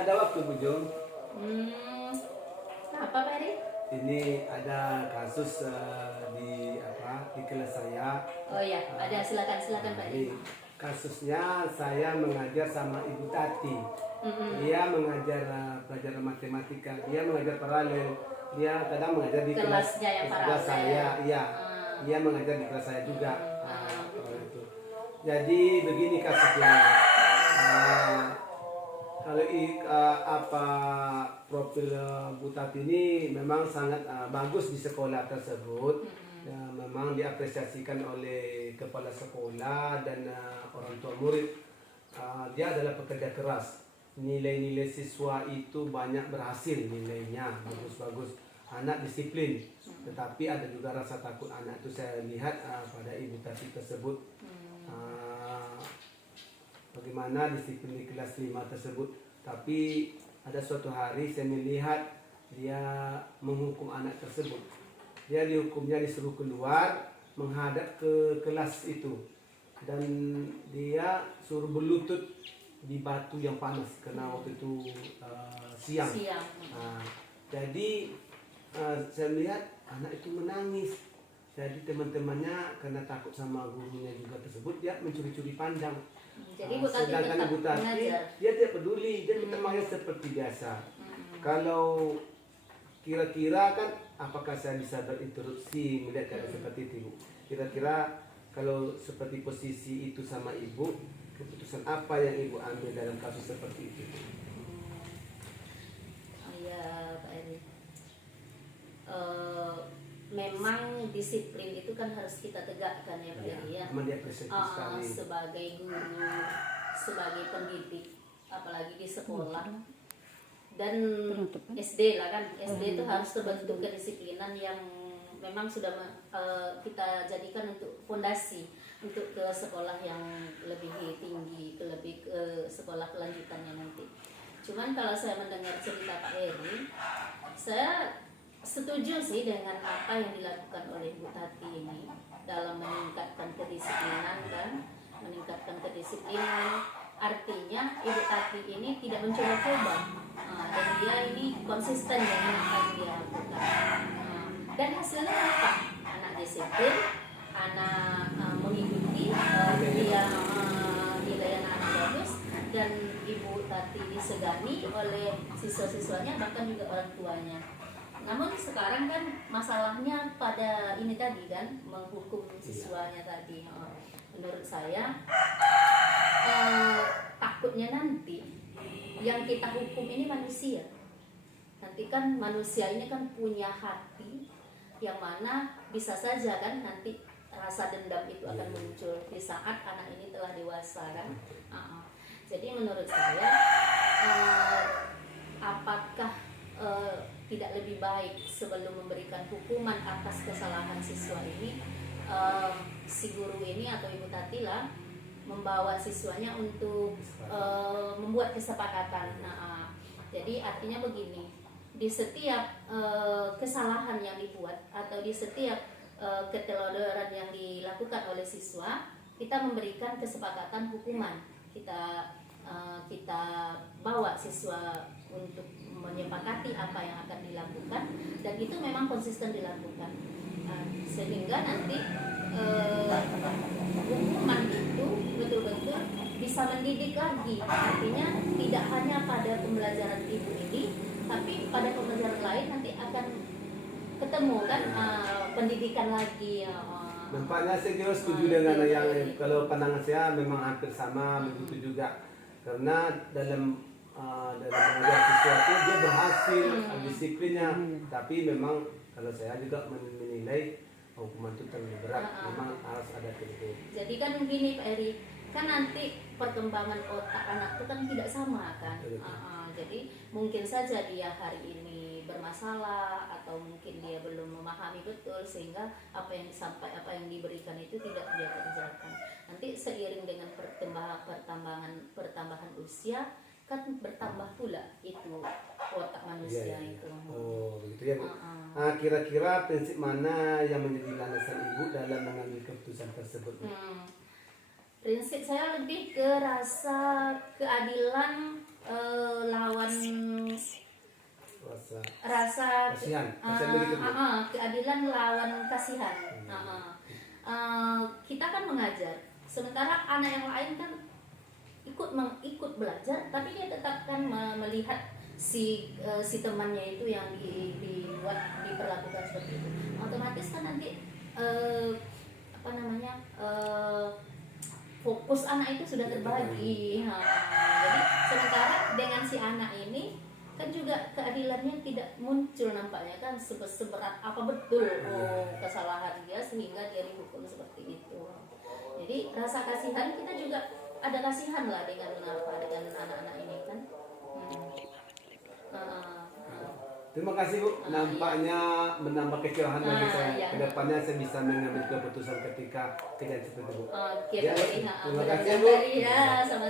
ada waktu Bu Jo. Apa Pak Eri? Ini ada kasus di kelas saya. Oh ya, ada silakan Pak Eri. Ini kasusnya saya mengajar sama Ibu Tati. Dia mengajar pelajaran matematika. Dia mengajar paralel. Dia kadang mengajar di Kelasnya yang kelas paralel. saya. Iya. Dia mengajar di kelas saya juga. Itu. Jadi begini kasusnya. Kalau profil Bu Tati ini memang sangat bagus di sekolah tersebut. Ya, memang diapresiasikan oleh kepala sekolah dan orang tua murid. Dia adalah pekerja keras. Nilai-nilai siswa itu banyak berhasil nilainya, bagus-bagus. Anak disiplin, tetapi ada juga rasa takut anak itu saya lihat pada Ibu Tati tersebut. Bagaimana disiplin di kelas 5 tersebut. Tapi ada suatu hari saya melihat dia menghukum anak tersebut. Dia dihukumnya disuruh keluar menghadap ke kelas itu. Dan dia suruh berlutut di batu yang panas karena waktu itu siang. Jadi saya melihat anak itu menangis. Jadi teman-temannya karena takut sama gurunya juga tersebut, dia mencuri-curi pandang. Jadi sedangkan Ibu Tati dia tidak peduli, dia tetap mengajar seperti biasa. Kalau kira-kira kan apakah saya bisa berinterupsi melihat keadaan seperti itu, Bu? Kira-kira kalau seperti posisi itu sama Ibu, keputusan apa yang Ibu ambil dalam kasus seperti itu? Oh iya Pak Eri. Memang disiplin itu kan harus kita tegakkan ya Pak Eri ya. Sebagai guru, sebagai pendidik, apalagi di sekolah dan SD lah kan. SD itu harus terbentuk kedisiplinan yang memang sudah kita jadikan untuk fondasi untuk ke sekolah yang lebih tinggi, lebih ke sekolah kelanjutannya nanti. Cuman kalau saya mendengar cerita Pak Eri, saya setuju sih dengan apa yang dilakukan oleh Bu Tati ini dalam meningkatkan kedisiplinan kan, artinya Ibu Tati ini tidak mencoba-coba dan dia ini konsisten dengan apa yang dia lakukan. Dan hasilnya apa? Anak disiplin, anak mengikuti, dia nilai anak bagus, dan Ibu Tati disegani oleh siswa-siswanya bahkan juga orang tuanya. Namun sekarang kan masalahnya pada ini tadi kan, menghukum siswanya tadi. Menurut saya takutnya nanti yang kita hukum ini manusia. Nanti kan manusia ini kan punya hati yang mana bisa saja kan nanti rasa dendam itu akan muncul di saat anak ini telah dewasa kan. Jadi menurut saya apakah tidak lebih baik sebelum memberikan hukuman atas kesalahan siswa ini, si guru ini atau Ibu Tati lah membawa siswanya untuk membuat kesepakatan. Jadi artinya begini, di setiap kesalahan yang dibuat atau di setiap ketelodoran yang dilakukan oleh siswa, kita memberikan kesepakatan hukuman. Kita bawa siswa untuk menyepakati apa yang akan dilakukan, dan itu memang konsisten dilakukan, sehingga nanti hukuman itu betul-betul bisa mendidik lagi. Artinya tidak hanya pada pembelajaran ibu ini, tapi pada pembelajaran lain nanti akan ketemu kan pendidikan lagi. Nampaknya saya juga setuju dengan yang kalau pandangan saya memang hampir sama begitu juga, karena dalam mengajar sesuatu dia berhasil disiplinnya, tapi memang kalau saya juga menilai hukuman itu terlalu berat, memang harus ada kritik. Jadi kan begini Pak Eri, kan nanti perkembangan otak anak itu kan tidak sama kan. Jadi mungkin saja dia hari ini bermasalah atau mungkin dia belum memahami betul sehingga apa yang diberikan itu tidak dia kerjakan. Nanti seiring dengan pertambahan usia kan bertambah pula itu otak manusia itu. Oh, begitu ya Bu. Kira-kira prinsip mana yang menjadi landasan Ibu dalam mengambil keputusan tersebut? Prinsip saya lebih ke rasa keadilan lawan kasihan begitu Bu. keadilan lawan kasihan. Kita kan mengajar, sementara anak yang lain kan ikut belajar, tapi dia tetap kan melihat si temannya itu yang diperlakukan seperti itu. Otomatis kan nanti fokus anak itu sudah terbagi. Jadi sementara dengan si anak ini kan juga keadilannya tidak muncul nampaknya kan seberat apa betul kesalahan dia sehingga dia dihukum seperti itu. Jadi rasa kasihan, kita juga ada kasihan lah dengan anak-anak ini kan. Terima kasih Bu, nampaknya menambah kecerahan bagi saya. Kedepannya saya bisa mengambil keputusan ketika kejadian seperti itu. Oke, Ya, baik. terima kasih Bu. Ya, sama